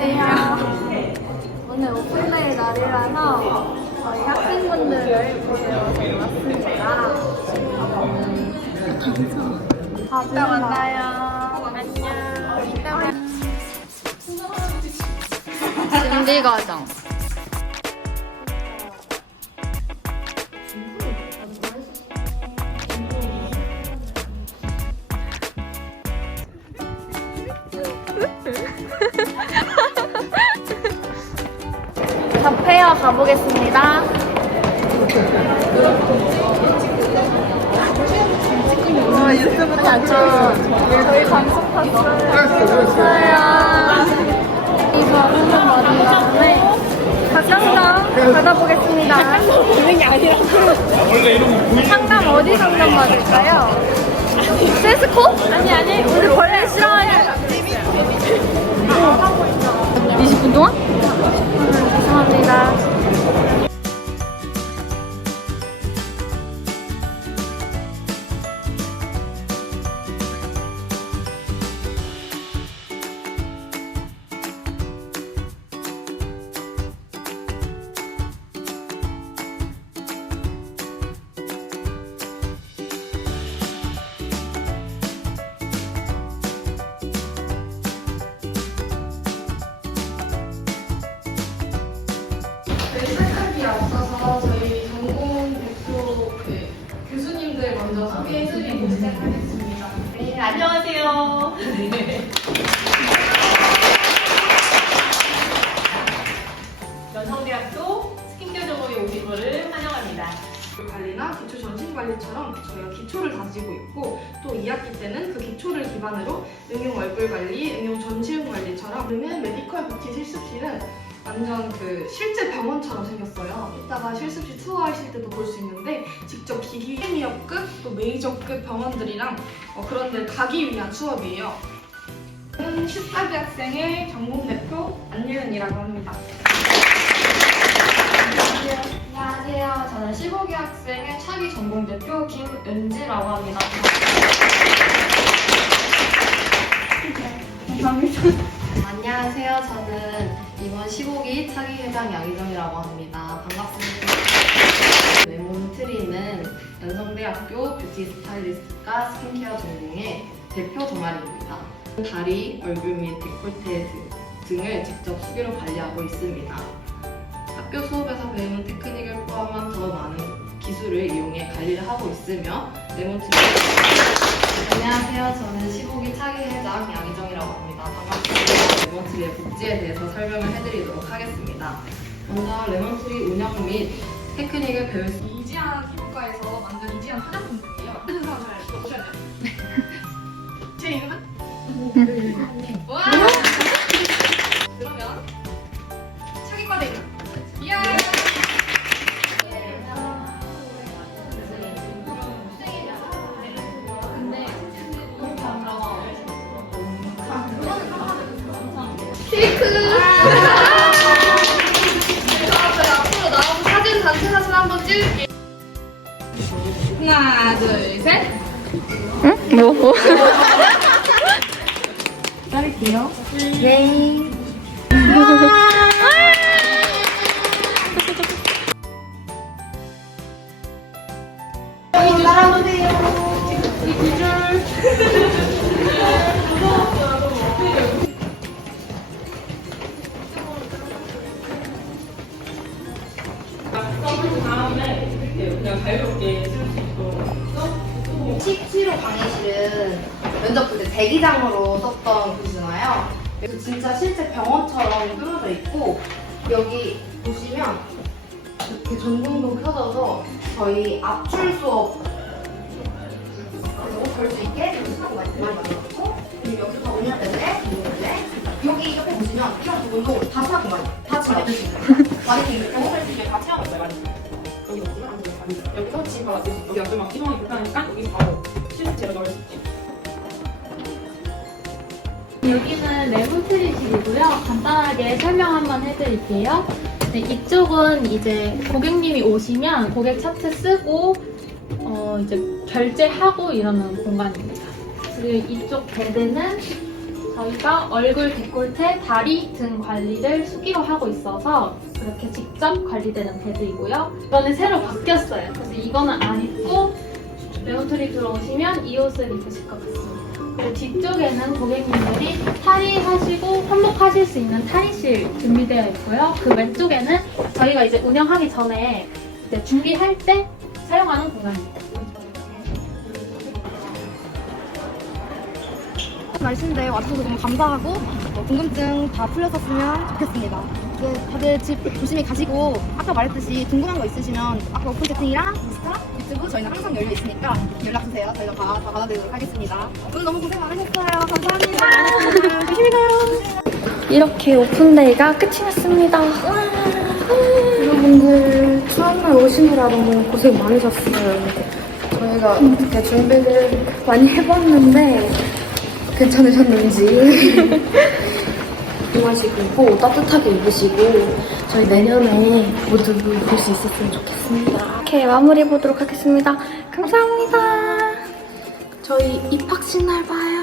안녕하세요. 오늘 오픈데이 날이라서 저희 학생분들을 보러 왔습니다. 이따 만나요. 안녕. 준비 과정. 가보겠습니다. 어, 유튜브 탔죠. 저희 방송 탔어요. 이 버릇은 머리가 상담 받아보겠습니다. 기능이 아니라 상담 어디 상담 받을까요? 세스코? 아니 아니 우리 벌레 싫어하냐? 먼저 소개해드리고 시작하겠습니다. 네, 안녕하세요. 네. 연성대학교 스킨케어 전공에 오신 거를 환영합니다. 관리나 기초 전신 관리처럼 저희가 기초를 다지고 있고 또 2학기 때는 그 기초를 기반으로 응용 얼굴 관리, 응용 전신 관리처럼 그러면 메디컬 뷰티 실습실은 완전 그 실제 병원처럼 생겼어요. 이따가 실습실 투어하실 때도 볼 수 있는데 직접 기기 프리미어급 또 메이저급 병원들이랑 어, 그런 데 가기 위한 수업이에요. 저는 14기 학생의 전공 대표 안예은이라고 합니다. 안녕하세요. 저는 15기 학생의 차기 전공 대표 김은지라고 합니다. 안녕하세요. 저는 이번 15기 차기 회장 양희정이라고 합니다. 반갑습니다. 레몬 트리는 연성대학교 뷰티 스타일리스트과 스킨케어 전공의 대표 동아리입니다. 다리, 얼굴 및 데콜테 등, 등을 직접 수기로 관리하고 있습니다. 학교 수업에서 배우는 테크닉을 포함한 더 많은 기술을 이용해 관리를 하고 있으며 레몬 트리 안녕하세요. 저는 15기 차기 회장 양희정 레몬트리의 복지에 대해서 설명을 해드리도록 하겠습니다. 먼저 레몬트리 운영 및 테크닉을 배울 수 이지안 피부과에서 만든 이지안 화장품 앞으로 나오고 사진 단체 사진 한번 찍을게요. 하나, 둘, 셋. 뭐? 뭐? 식치료 강의실은 면접 볼 때 대기장으로 썼던 곳이잖아요. 그래서 진짜 실제 병원처럼 꾸며져 있고 여기 보시면 이렇게 전등도 켜져서 저희 압출 수업 볼수 있게 이렇게 수업 많이 만들었고 그리고 여기서 운영되는데 운영되는데 여기 옆에 보시면 이런 부분도 다 수학 공간이에요. 다 만들 수 있어요. 많이 이게 다 체험했어요, 많이. 여기 돼요. 여기서 지금 여기 앉으면 이동이 불편하니까 여기 바로 여기는 레몬트리실이고요. 간단하게 설명 한번 해드릴게요. 네, 이쪽은 이제 고객님이 오시면 고객 차트 쓰고 어, 이제 결제하고 이러는 공간입니다. 그리고 이쪽 베드는 저희가 얼굴, 데콜테, 다리 등 관리를 수기로 하고 있어서 그렇게 직접 관리되는 패드이고요. 이번에 새로 바뀌었어요. 그래서 이거는 안 입고 레몬트리 들어오시면 이 옷을 입으실 것 같습니다. 뒤쪽에는 고객님들이 탈의하시고 환복하실 수 있는 탈의실 준비되어 있고요. 그 왼쪽에는 저희가 이제 운영하기 전에 이제 준비할 때 사용하는 공간입니다. 날씨인데 와주셔서 너무 감사하고 어, 궁금증 다 풀렸었으면 좋겠습니다. 네, 다들 집 조심히 가시고 아까 말했듯이 궁금한 거 있으시면 아까 오픈 채팅이랑 인스타, 유튜브 저희는 항상 열려 있으니까 연락 주세요. 저희가 다, 다 받아드리도록 하겠습니다. 오늘 너무 고생 많으셨어요. 감사합니다. 조심히 가요. 이렇게 오픈데이가 끝이 났습니다. 여러분들 처음에 오시느라 너무 고생 많으셨어요. 저희가 어떻게 준비를 많이 해봤는데 괜찮으셨는지 마시고 따뜻하게 입으시고 저희 내년에 모두 볼 수 있었으면 좋겠습니다. 이렇게 마무리 보도록 하겠습니다. 감사합니다. 저희 입학식 날 봐요.